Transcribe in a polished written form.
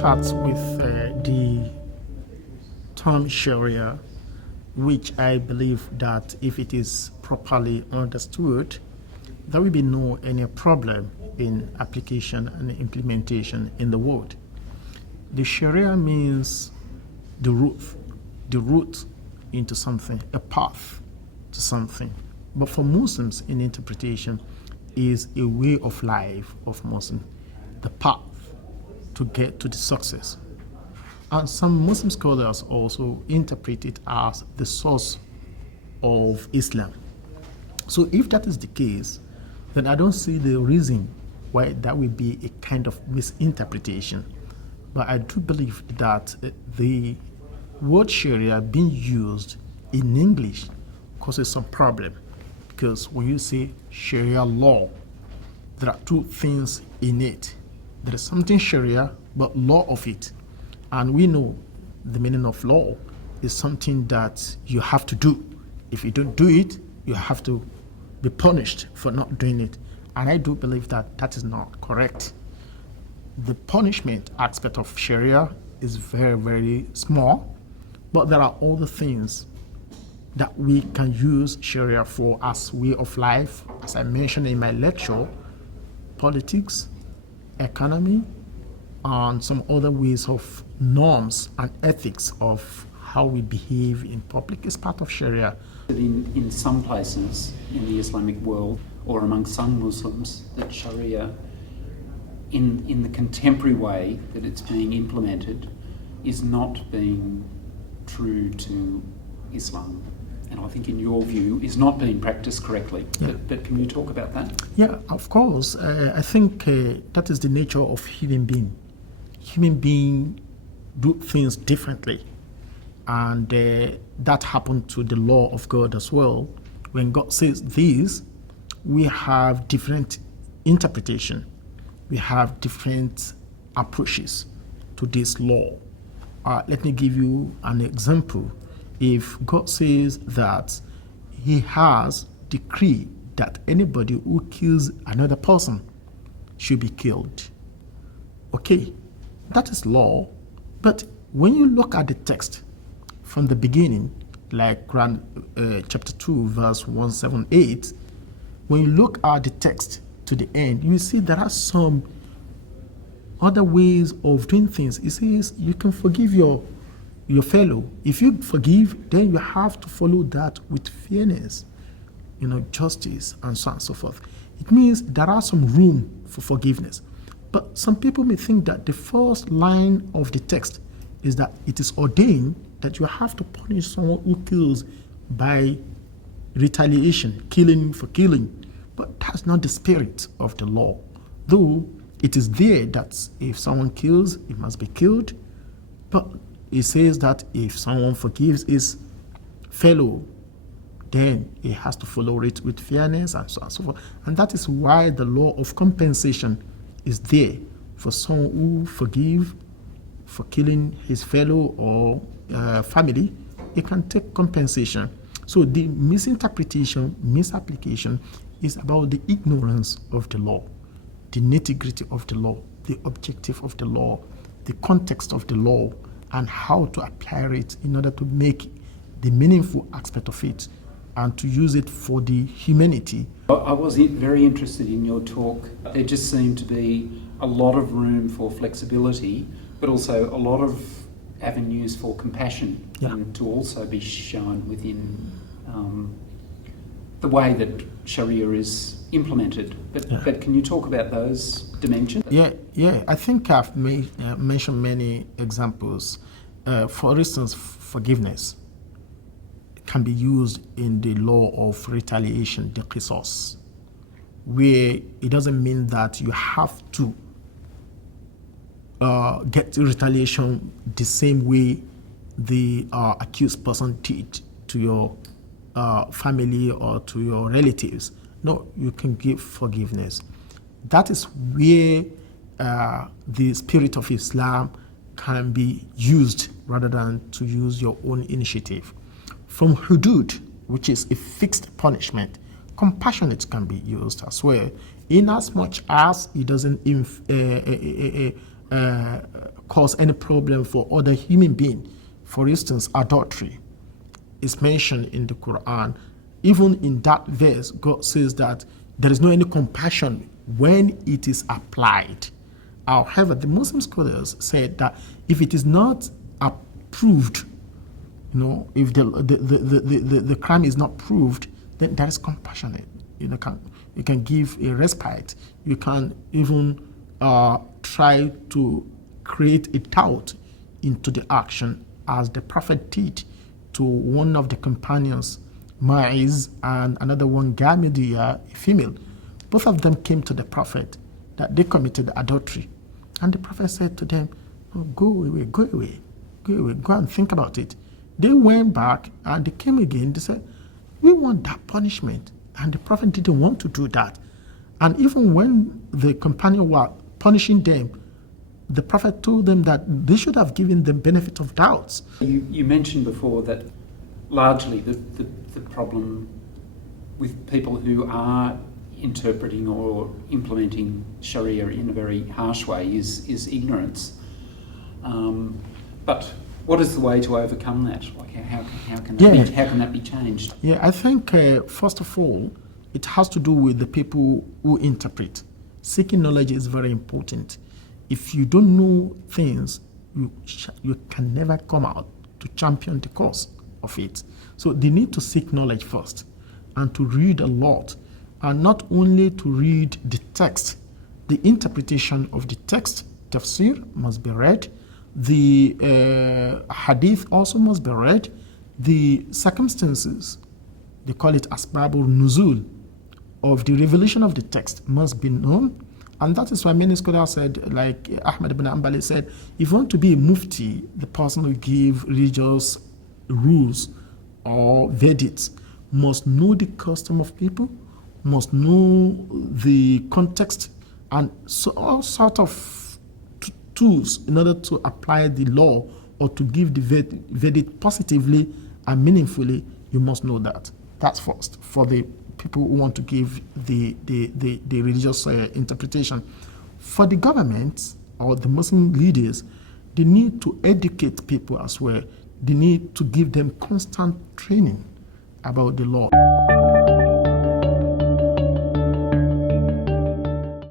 start with the term Shariah, which I believe that if it is properly understood, there will be no any problem in application and implementation in the world. The Sharia means the route into something, a path to something. But for Muslims in interpretation is a way of life of Muslim, the path to get to the success. And some Muslim scholars also interpret it as the source of Islam. So if that is the case, then I don't see the reason why that will be a kind of misinterpretation. But I do believe that the word Sharia being used in English causes some problem, because when you say Sharia law, there are two things in it. There is something Sharia, but law of it. And we know the meaning of law is something that you have to do. If you don't do it, you have to be punished for not doing it. And I do believe that that is not correct. The punishment aspect of Sharia is very, very small, but there are other things that we can use Sharia for as way of life, as I mentioned in my lecture: politics, economy, and some other ways of norms and ethics of how we behave in public is part of Sharia. In some places in the Islamic world, or among some Muslims, that Sharia, in the contemporary way that it's being implemented, is not being true to Islam. And I think in your view is not being practiced correctly. Yeah. But can you talk about that? Yeah, of course. I think that is the nature of human being. Human being do things differently. And that happened to the law of God as well. When God says this, we have different interpretation. We have different approaches to this law. Let me give you an example. If God says that he has decreed that anybody who kills another person should be killed, okay, that is law. But when you look at the text from the beginning, like chapter 2, verse 178, when you look at the text to the end, you see there are some other ways of doing things. It says you can forgive your fellow. If you forgive, then you have to follow that with fairness, justice, and so on and so forth. It means there are some room for forgiveness. But some people may think that the first line of the text is that it is ordained that you have to punish someone who kills by retaliation, killing for killing. But that's not the spirit of the law. Though it is there that if someone kills, it must be killed. But it says that if someone forgives his fellow, then he has to follow it with fairness and so on and so forth. And that is why the law of compensation is there for someone who forgive for killing his fellow or family. He can take compensation. So the misinterpretation, misapplication is about the ignorance of the law, the nitty-gritty of the law, the objective of the law, the context of the law, and how to apply it in order to make the meaningful aspect of it and to use it for the humanity. I was very interested in your talk. There just seemed to be a lot of room for flexibility, but also a lot of avenues for compassion to also be shown within the way that Sharia is implemented. But can you talk about those dimensions? Yeah. I think I've mentioned many examples. For instance, forgiveness can be used in the law of retaliation, the qisas, where it doesn't mean that you have to get retaliation the same way the accused person did to your family or to your relatives. No, you can give forgiveness. That is where the spirit of Islam can be used rather than to use your own initiative. From hudud, which is a fixed punishment, compassionate can be used as well, in as much as it doesn't cause any problem for other human beings. For instance, adultery is mentioned in the Quran. Even in that verse, God says that there is no any compassion when it is applied. However, the Muslim scholars said that if it is not approved, if the crime is not proved, then that is compassionate. You can give a respite. You can even try to create a doubt into the action, as the Prophet did to one of the companions, Ma'iz, and another one, Gamidiya, a female. Both of them came to the Prophet that they committed adultery. And the Prophet said to them, "Oh, go away, go and think about it." They went back and they came again. They said, "We want that punishment." And the Prophet didn't want to do that. And even when the companion were punishing them, the Prophet told them that they should have given them benefit of doubts. You mentioned before that largely the problem with people who are interpreting or implementing Shariah in a very harsh way is ignorance. But what is the way to overcome that? Like how can that be changed? Yeah, I think first of all, it has to do with the people who interpret. Seeking knowledge is very important. If you don't know things, you can never come out to champion the cause of it. So they need to seek knowledge first and to read a lot, and not only to read the text, the interpretation of the text, tafsir must be read, the hadith also must be read, the circumstances, they call it asbabul nuzul, of the revelation of the text must be known. And that is why many scholars said, like Ahmad ibn Ambali said, if you want to be a mufti, the person who give religious rules or verdicts must know the custom of people, must know the context, and so all sort of tools in order to apply the law or to give the verdict positively and meaningfully. You must know that. That's first for the people who want to give the religious interpretation. For the government or the Muslim leaders, they need to educate people as well. They need to give them constant training about the law.